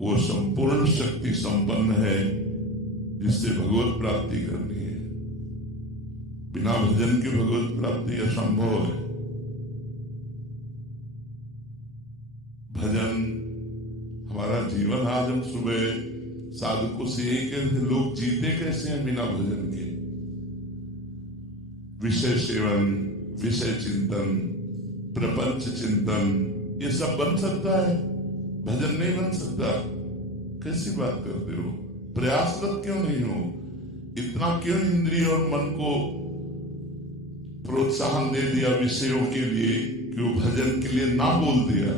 वो संपूर्ण शक्ति संपन्न है जिससे भगवत प्राप्ति करनी है। बिना भजन की भगवत प्राप्ति असंभव है। भजन हमारा जीवन, आज हम सुबह साधकों से यही कहते, लोग जीते कैसे हैं बिना भजन के। विषय सेवन, विषय चिंतन, प्रपंच चिंतन, ये सब बन सकता है, भजन नहीं बन सकता। कैसी बात करते हो? प्रयासरत क्यों नहीं हो? इतना क्यों इंद्रिय और मन को प्रोत्साहन दे दिया विषयों के लिए कि वो भजन के लिए ना बोल दिया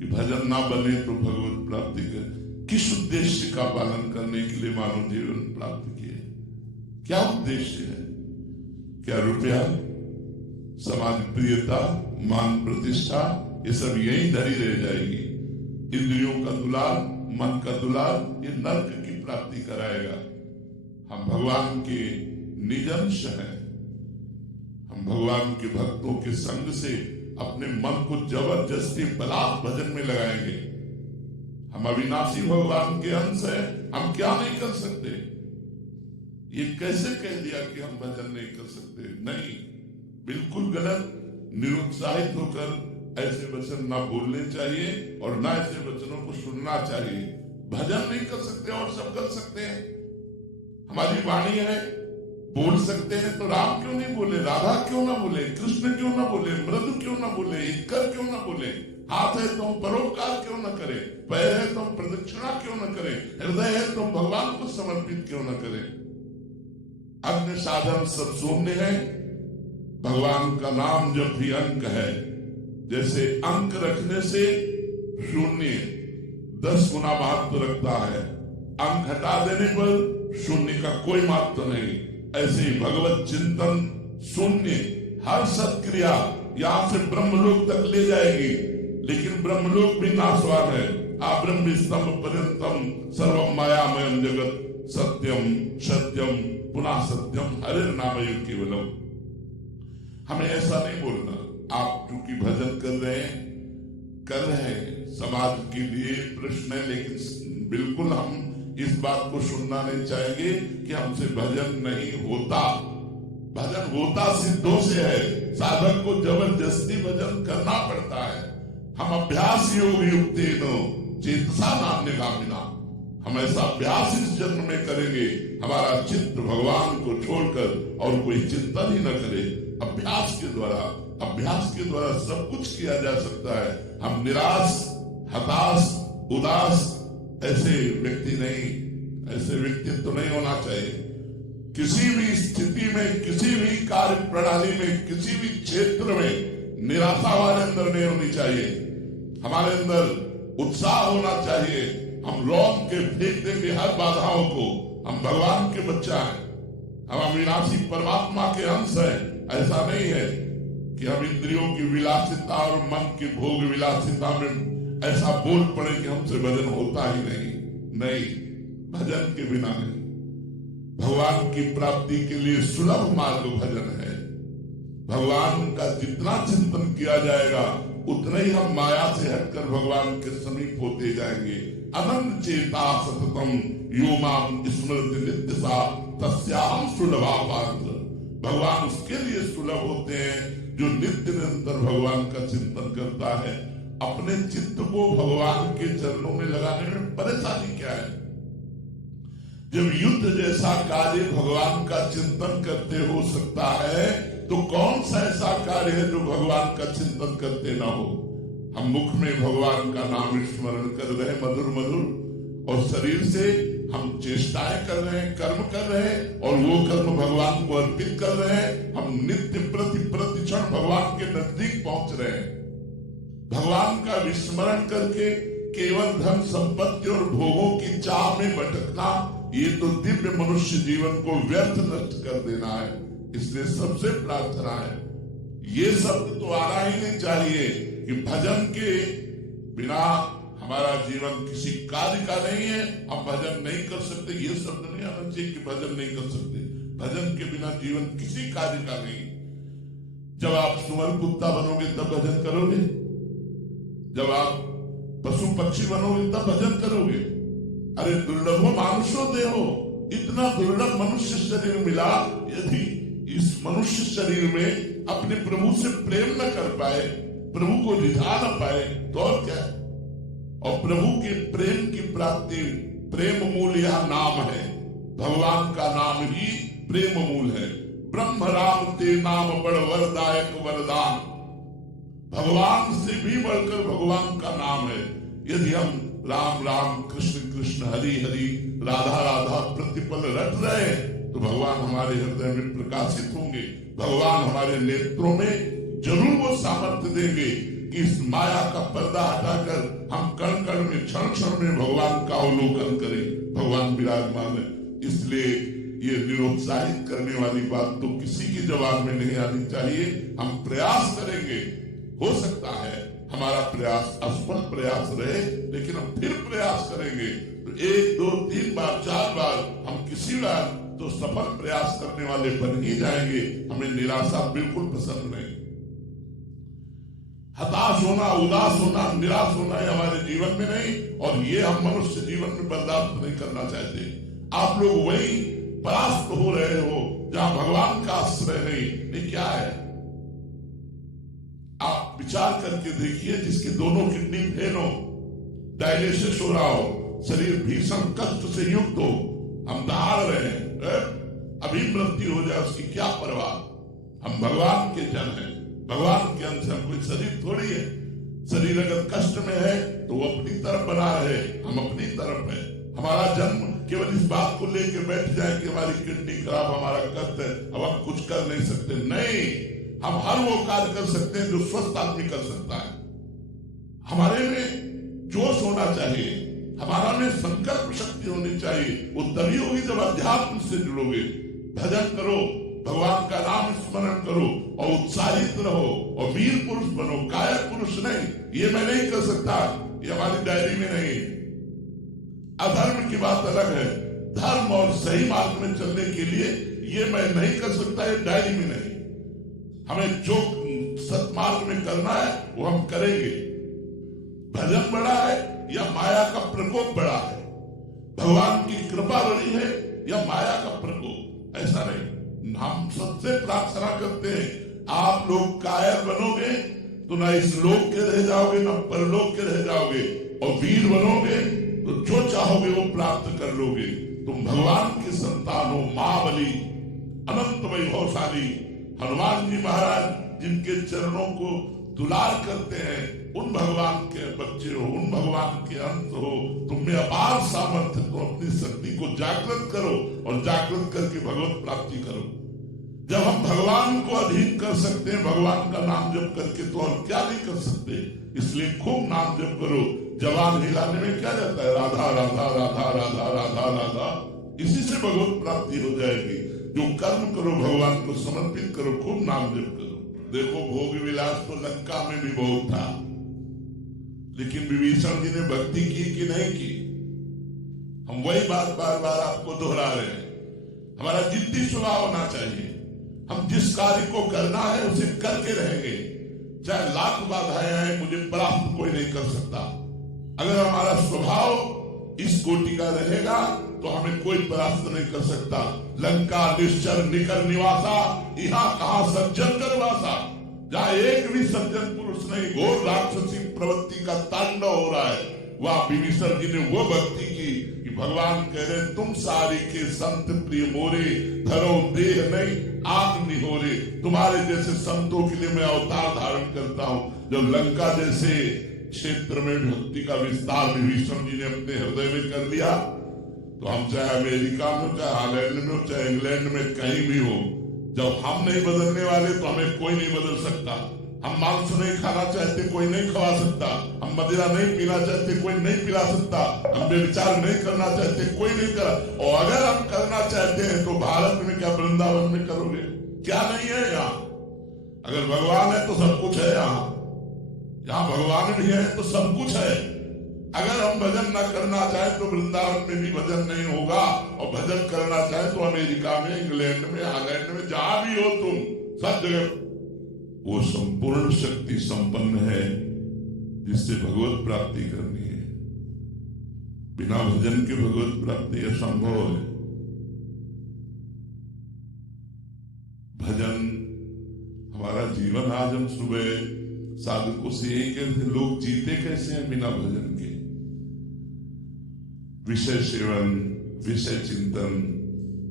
कि भजन ना बने तो भगवत प्राप्ति कर। किस उद्देश्य का पालन करने के लिए मानव जीवन प्राप्त किए? क्या उद्देश्य है? क्या रुपया, समाज प्रियता, मान प्रतिष्ठा, ये सब यही धरी रह जाएगी। इंद्रियों का दुलार, मन का दुलार, ये नरक की प्राप्ति कराएगा। हम भगवान के निज अंश हैं। हम भगवान के भक्तों के संग से अपने मन को जबरदस्ती बलात् भजन में लगाएंगे। हम अविनाशी भगवान के अंश हैं, हम क्या नहीं कर सकते? ये कैसे कह दिया कि हम भजन नहीं कर सकते? नहीं, बिल्कुल गलत। निरुत्साहित होकर ऐसे वचन ना बोलने चाहिए और ना ऐसे वचनों को सुनना चाहिए। भजन नहीं कर सकते और सब कर सकते हैं। हमारी वाणी है, बोल सकते हैं, तो राम क्यों नहीं बोले? राधा क्यों ना बोले? कृष्ण क्यों ना बोले? मृदु क्यों ना बोले? इक्कर क्यों ना बोले? हाथ है तो हम परोपकार क्यों ना करें? पैर है तो हम प्रदक्षिणा क्यों ना करें? हृदय है तो हम भगवान को समर्पित क्यों ना करें? अन्य साधन सब शून्य है। भगवान का नाम जब भी अंक है, जैसे अंक रखने से शून्य 10 गुना महत्व रखता है, अंक हटा देने पर शून्य का कोई महत्व नहीं। ऐसे ही भगवत चिंतन शून्य, हर सत्क्रिया यहां से ब्रह्मलोक तक ले जाएगी, लेकिन ब्रह्मलोक भी नाशवान है। आब्रह्म स्तंभ पर्यंतम सर्वम मायामयम जगत सत्यम सत्यम पुनः सत्यम हरे नामयुग केवलम। हमें ऐसा नहीं बोलना। आप चूंकि भजन कर रहे हैं समाज के लिए प्रश्न है, लेकिन बिल्कुल हम इस बात को सुनना नहीं चाहेंगे कि हमसे भजन नहीं होता। भजन होता सिद्धों से है। साधक को जबरदस्ती भजन करना पड़ता है। हम अभ्यास योग युक्तेनो चेतसा नान्यगामिना, हम ऐसा अभ्यास इस जन्म में करेंगे, हमारा चित्त भगवान को छोड़कर और कोई चिंतन ही न करे। अभ्यास के द्वारा सब कुछ किया जा सकता है। हम निराश, हताश, उदास ऐसे व्यक्तित्व नहीं होना चाहिए। किसी भी स्थिति में, किसी भी कार्य प्रणाली में, किसी भी क्षेत्र में निराशा हमारे अंदर नहीं होनी चाहिए। हमारे अंदर उत्साह होना चाहिए। हम लौट के फेंक देंगे हर बाधाओं को। हम भगवान के बच्चा हैं, हम अविनाशी परमात्मा के अंश हैं। ऐसा नहीं है कि हम इंद्रियों की विलासिता और मन की भोग विलासिता में ऐसा बोल पड़े कि हमसे भजन होता ही नहीं। भजन के बिना नहीं। भगवान की प्राप्ति के लिए सुलभ मार्ग भजन है। भगवान का जितना चिंतन किया जाएगा उतना ही हम माया से हटकर भगवान के समीप होते जाएंगे। अनंत चेता सततम यो माम स्मृति नित्य सा तस्याहं सुलभा पात्र। भगवान उसके लिए सुलभ होते हैं जो नित्य निरंतर भगवान का चिंतन करता है। अपने चित्त को भगवान के चरणों में लगाने में परेशानी क्या है? जब युद्ध जैसा कार्य भगवान का चिंतन करते हो सकता है, तो कौन सा ऐसा कार्य है जो भगवान का चिंतन करते ना हो? हम मुख में भगवान का नाम स्मरण कर रहे हैं मधुर मधुर, और शरीर से हम चेष्टाएं कर रहे हैं, कर्म कर रहे हैं, और वो कर्म भगवान को अर्पित कर रहे हैं। हम नित्य प्रतिक्षण भगवान के नजदीक पहुंच रहे हैं। भगवान का विस्मरण करके केवल धन संपत्ति और भोगों की चाह में भटकना, ये तो दिव्य मनुष्य जीवन को व्यर्थ नष्ट कर देना है। इसलिए सबसे प्रार्थना है, ये शब्द तो आना ही नहीं चाहिए कि भजन के बिना हमारा जीवन किसी कार्य का नहीं है, हम भजन नहीं कर सकते। ये शब्द नहीं आना चाहिए कि भजन नहीं कर सकते। भजन के बिना जीवन किसी कार्य का नहीं। जब आप सुअर कुत्ता बनोगे तब भजन करोगे। जब आप पशु पक्षी बनोगे तब भजन करोगे। अरे दुर्लभो मानुषो देहो, इतना दुर्लभ मनुष्य शरीर मिला, यदि इस मनुष्य शरीर में अपने प्रभु से प्रेम न कर पाए, प्रभु को रिझा न पाए तो और क्या है। और प्रभु के प्रेम की प्राप्ति, प्रेम मूल यह नाम है, भगवान का नाम ही प्रेम मूल है। ब्रह्म राम ते नाम बड़ वरदायक वरदान, भगवान से भी बढ़कर भगवान का नाम है। यदि हम राम राम कृष्ण कृष्ण हरि हरि राधा राधा प्रतिपल रट रहे तो भगवान हमारे हृदय में प्रकाशित होंगे, भगवान हमारे नेत्रों में जरूर वो सामर्थ्य देंगे कि इस माया का पर्दा हटाकर हम कण कण में क्षण क्षण में भगवान का अवलोकन करें। भगवान विराजमान है। इसलिए ये निरुत्साहित करने वाली बात तो किसी के जवाब में नहीं आनी चाहिए। हम प्रयास करेंगे, हो सकता है हमारा प्रयास असफल प्रयास रहे, लेकिन हम फिर प्रयास करेंगे तो 1 2 3 बार 4 बार हम किसी बार तो सफल प्रयास करने वाले बन ही जाएंगे। हमें निराशा बिल्कुल पसंद नहीं। हताश होना, उदास होना, निराश होना है हमारे जीवन में नहीं, और ये हम मनुष्य जीवन में बर्दाश्त नहीं करना चाहते। आप लोग वही परास्त हो रहे हो जहां भगवान का आश्रय नहीं। क्या है, आप विचार करके देखिए, जिसके दोनों किडनी फेल हो, डायलिसिस हो रहा हो, शरीर भीषण कष्ट से युक्त हो, हम दहाड़ रहे हैं, अभी मृत्यु हो जाए उसकी क्या परवाह। हम भगवान के जन हैं, भगवान के अंश, हम कोई शरीर थोड़ी है। शरीर अगर कष्ट में है तो वो अपनी तरफ बना रहे, हम अपनी तरफ है। हमारा जन्म केवल इस बात को लेकर बैठ जाए कि हमारी किडनी खराब, हमारा कष्ट है, अब हम कुछ कर नहीं सकते। नहीं, हम हर वो कार्य कर सकते हैं जो स्वस्थ आदमी कर सकता है। हमारे में जोश होना चाहिए, हमारा में संकल्प शक्ति होनी चाहिए। वो तभी होगी जब अध्यात्म से जुड़ोगे। भजन करो, भगवान का नाम स्मरण करो और उत्साहित रहो और वीर पुरुष बनो, कायर पुरुष नहीं। ये मैं नहीं कर सकता, ये हमारी डायरी में नहीं। अधर्म की बात अलग है, धर्म और सही मार्ग में चलने के लिए ये मैं नहीं कर सकता, ये डायरी में नहीं। हमें जो सत्मार्ग में करना है वो हम करेंगे। भजन बड़ा है या माया का प्रकोप बड़ा है, भगवान की कृपा बड़ी है या माया का प्रकोप, ऐसा नहीं। हम सबसे प्रार्थना करते हैं, आप लोग कायर बनोगे तो ना इस लोक के रह जाओगे ना परलोक के रह जाओगे, और वीर बनोगे तो जो चाहोगे वो प्राप्त कर लोगे। तुम भगवान के संतान हो, महाबली अनंत वैभवशाली हनुमान जी महाराज, जिनके चरणों को दुलार करते हैं, उन भगवान के बच्चे हो, उन भगवान के अंश हो। तुम में अपार सामर्थ्य, तो अपनी शक्ति को जागृत करो और जागृत करके भगवत प्राप्ति करो। जब हम भगवान को अधीन कर सकते हैं भगवान का नाम जप करके, तो और क्या नहीं कर सकते। इसलिए खूब नाम जप करो। जवान हिलाने में क्या जाता है, राधा राधा राधा राधा राधा राधा, इसी से भगवत प्राप्ति हो जाएगी। जो कर्म करो भगवान को समर्पित करो, खूब नाम जप करो। देखो भोग विलास तो लंका में भी बहुत था, लेकिन विभीषण जी ने भक्ति की कि नहीं की। हम वही बात बार बार आपको दोहरा रहे हैं। हमारा जिद्दी स्वभाव होना चाहिए। हम जिस कार्य को करना है उसे करके रहेंगे, चाहे लाख बाधाएं आए, मुझे परास्त कोई नहीं कर सकता। अगर हमारा स्वभाव इस कोटि का रहेगा तो हमें कोई परास्त नहीं कर सकता। लंका निश्चर निकर निवासा, यहाँ कहा सज्जन कर वासा। जहाँ एक भी सज्जन पुरुष नहीं, घोर राक्षसी प्रवृत्ति का तांडव हो रहा है, वह विभीषण जी ने वो भक्ति की कि भगवान कह रहे, तुम सारी के संत प्रिय मोरे, धरो देह नहीं आग निहोरे। तुम्हारे जैसे संतों के लिए मैं अवतार धारण करता हूँ। जब लंका जैसे क्षेत्र में भक्ति का विस्तार विभीषण जी ने अपने हृदय में कर लिया, तो हम चाहे अमेरिका में, चाहे हालैंड में, चाहे इंग्लैंड में, कहीं भी हो, जब हम नहीं बदलने वाले तो हमें कोई नहीं बदल सकता। हम मांस नहीं खाना चाहते, कोई नहीं खवा सकता। हम मदिरा नहीं पीना चाहते, कोई नहीं पिला सकता। हम बेविचार नहीं करना चाहते, कोई नहीं कर। और अगर हम करना चाहते हैं तो भारत में क्या वृंदावन में करोगे? क्या नहीं है यहाँ? अगर भगवान है तो सब कुछ है। यहाँ भगवान भी है तो सब कुछ है। अगर हम भजन न करना चाहे तो वृंदावन में भी भजन नहीं होगा, और भजन करना चाहे तो अमेरिका में, इंग्लैंड में, हालैंड में, जहां भी हो तुम, सब जगह वो संपूर्ण शक्ति संपन्न है। जिससे भगवत प्राप्ति करनी है। बिना भजन के भगवत प्राप्ति असंभव है। भजन हमारा जीवन। आज हम सुबह साधकों से यही कहते, लोग जीते कैसे हैं बिना भजन के। विषय सेवन, विषय चिंतन,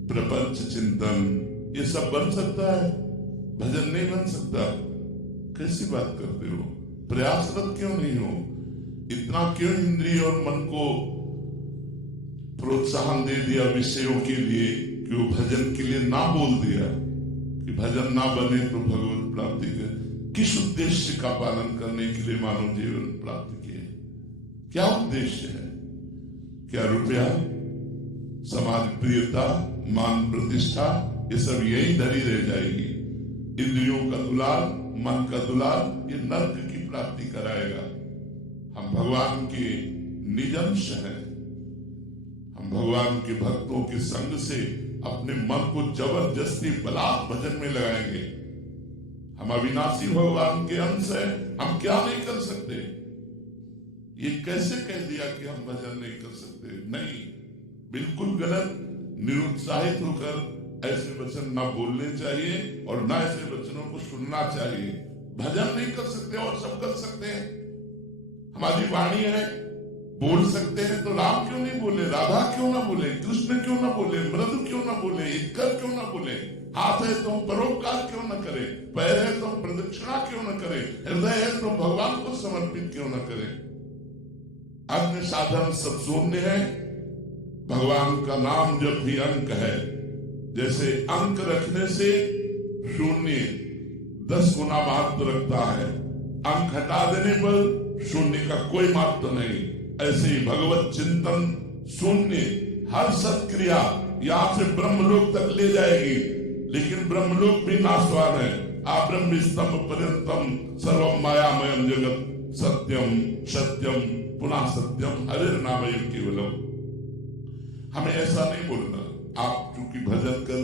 प्रपंच चिंतन, ये सब बन सकता है, भजन नहीं बन सकता। कैसी बात करते हो? प्रयासरत क्यों नहीं हो? इतना क्यों इंद्रिय और मन को प्रोत्साहन दे दिया विषयों के लिए कि वो भजन के लिए ना बोल दिया कि भजन ना बने तो भगवत प्राप्ति के किस उद्देश्य का पालन करने के लिए मानव जीवन प्राप्त किए? क्या उद्देश्य है? क्या रुपया, समाज प्रियता, मान प्रतिष्ठा, ये सब यही धरी रह जाएगी। इंद्रियों का दुलार, मन का दुलार, ये नर्क की प्राप्ति कराएगा। हम भगवान के निज अंश हैं। हम भगवान के भक्तों के संग से अपने मन को जबरदस्ती बलात् भजन में लगाएंगे। हम अविनाशी भगवान के अंश हैं, हम क्या नहीं कर सकते? ये कैसे कह दिया कि हम भजन नहीं कर सकते? नहीं, बिल्कुल गलत। निरुत्साहित होकर ऐसे वचन ना बोलने चाहिए और ना ऐसे वचनों को सुनना चाहिए। भजन नहीं कर सकते और सब कर सकते हैं। हमारी वाणी है, बोल सकते हैं, तो राम क्यों नहीं बोले? राधा क्यों ना बोले? कृष्ण क्यों ना बोले? मृदु क्यों ना बोले? इक्कर क्यों ना बोले? हाथ है तो परोपकार क्यों ना करे? पैर है तो प्रदक्षिणा क्यों ना करे? हृदय है तो भगवान को समर्पित क्यों ना करे? अन्य साधन सब शून्य है। भगवान का नाम जब भी अंक है, जैसे अंक रखने से शून्य 10 गुना महत्व रखता है, अंक हटा देने पर शून्य का कोई महत्व नहीं। ऐसे ही भगवत चिंतन शून्य, हर सत्क्रिया यहां से ब्रह्मलोक तक ले जाएगी, लेकिन ब्रह्मलोक भी नाशवान है। आ ब्रह्म स्तंभ पर्यंतम सर्वम मायामयम जगत सत्यम सत्यम पुनः सत्यम हरे नामयम केवलम। हमें ऐसा नहीं बोलना। आप चूंकि भजन कर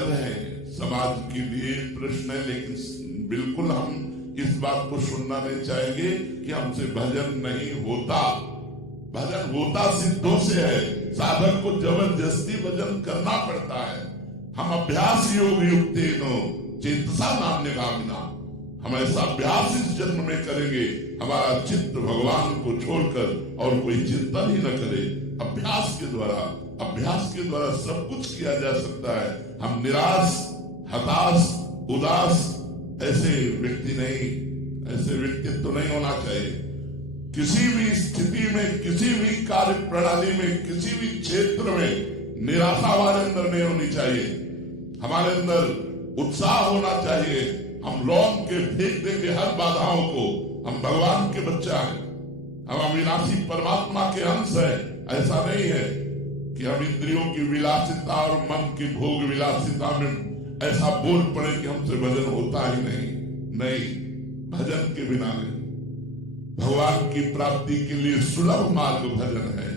रहे हैं समाज के लिए प्रश्न है, लेकिन बिल्कुल हम इस बात को सुनना नहीं चाहेंगे कि हमसे भजन नहीं होता। भजन होता सिद्धों से है। साधक को जबरदस्ती भजन करना पड़ता है। हम अभ्यास योग युक्तेनो चेतसा नान्यगामिना, हम ऐसा अभ्यास इस जन्म में करेंगे, हमारा चित्त भगवान को छोड़कर और कोई चिंतन ही न करे। अभ्यास के द्वारा सब कुछ किया जा सकता है। हम निराश, हताश, उदास ऐसे व्यक्ति नहीं, ऐसे व्यक्तित्व नहीं होना चाहिए। किसी भी स्थिति में, किसी भी कार्य प्रणाली में, किसी भी क्षेत्र में निराशा हमारे अंदर नहीं होनी चाहिए। हमारे अंदर उत्साह होना चाहिए। हम लौट के फेंक देंगे हर बाधाओं को। हम भगवान के बच्चा हैं, हम अविनाशी परमात्मा के अंश हैं। ऐसा नहीं है कि हम इंद्रियों की विलासिता और मन की भोग विलासिता में ऐसा बोल पड़े कि हमसे भजन होता ही नहीं। भजन के बिना नहीं। भगवान की प्राप्ति के लिए सुलभ मार्ग भजन है।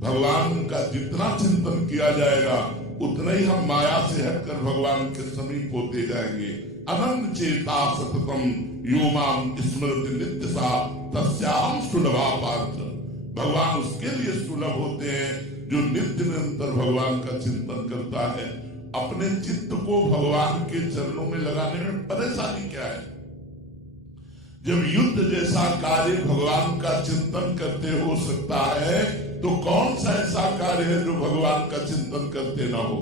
भगवान का जितना चिंतन किया जाएगा उतना ही हम माया से हटकर भगवान के समीप होते जाएंगे। अनंत चेता सततम यो माम स्मृति नित्य सा तस्याम सुलभा पार्थ। भगवान उसके लिए सुलभ होते हैं जो नित्य निरंतर भगवान का चिंतन करता है। अपने चित्त को भगवान के चरणों में लगाने में परेशानी क्या है? जब युद्ध जैसा कार्य भगवान का चिंतन करते हो सकता है, तो कौन सा ऐसा कार्य है जो भगवान का चिंतन करते ना हो?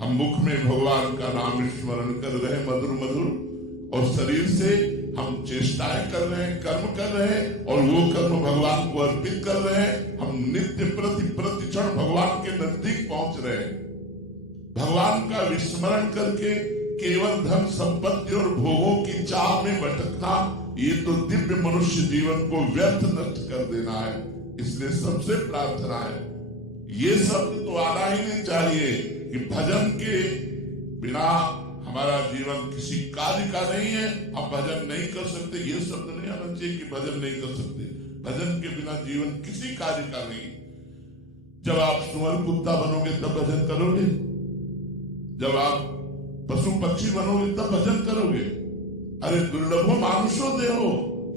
हम मुख में भगवान का नाम स्मरण कर रहे हैं मधुर मधुर, और शरीर से हम चेष्टाएं कर रहे हैं, कर्म कर रहे हैं, और वो कर्म भगवान को अर्पित कर रहे हैं। हम नित्य प्रतिक्षण भगवान के नजदीक पहुंच रहे हैं। भगवान का विस्मरण करके केवल धन संपत्ति और भोगों की चाह में भटकना, ये तो दिव्य मनुष्य जीवन को व्यर्थ नष्ट कर देना है। इसलिए सबसे प्रार्थना है, ये शब्द तो आना ही नहीं चाहिए कि भजन के बिना हमारा जीवन किसी कार्य का नहीं है, हम भजन नहीं कर सकते। ये शब्द नहीं आना चाहिए कि भजन नहीं कर सकते। भजन के बिना जीवन किसी कार्य का नहीं। जब आप सुअर कुत्ता बनोगे तब भजन करोगे, जब आप पशु पक्षी बनोगे तब भजन करोगे। अरे दुर्लभो मानुषो देहो,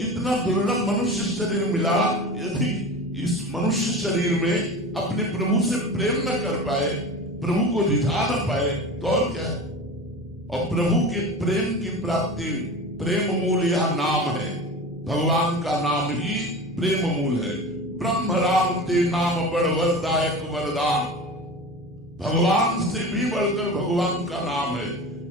इतना दुर्लभ मनुष्य शरीर मिला, यदि इस मनुष्य शरीर में अपने प्रभु से प्रेम न कर पाए, प्रभु को रिझा न पाए, तो और क्या है? और प्रभु के प्रेम की प्राप्ति, प्रेम मूल यह नाम है, भगवान का नाम ही प्रेम मूल है। ब्रह्म राम ते नाम बड़ वरदायक वरदान, भगवान से भी बढ़कर भगवान का नाम है।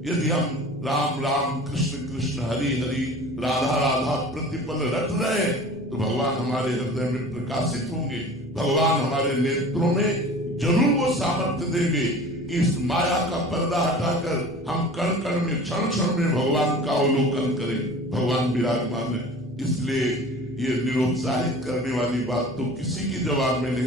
यदि हम राम राम कृष्ण कृष्ण हरि हरि राधा राधा प्रतिपल रट रहे तो भगवान हमारे हृदय में प्रकाशित होंगे, भगवान हमारे नेत्रों में जरूर वो सामर्थ्य देंगे कि इस माया का पर्दा हटाकर हम कण कण में क्षण क्षण में भगवान का अवलोकन करें। भगवान विराजमान है, इसलिए ये निरुत्साहित करने वाली बात तो किसी की जवाब में नहीं।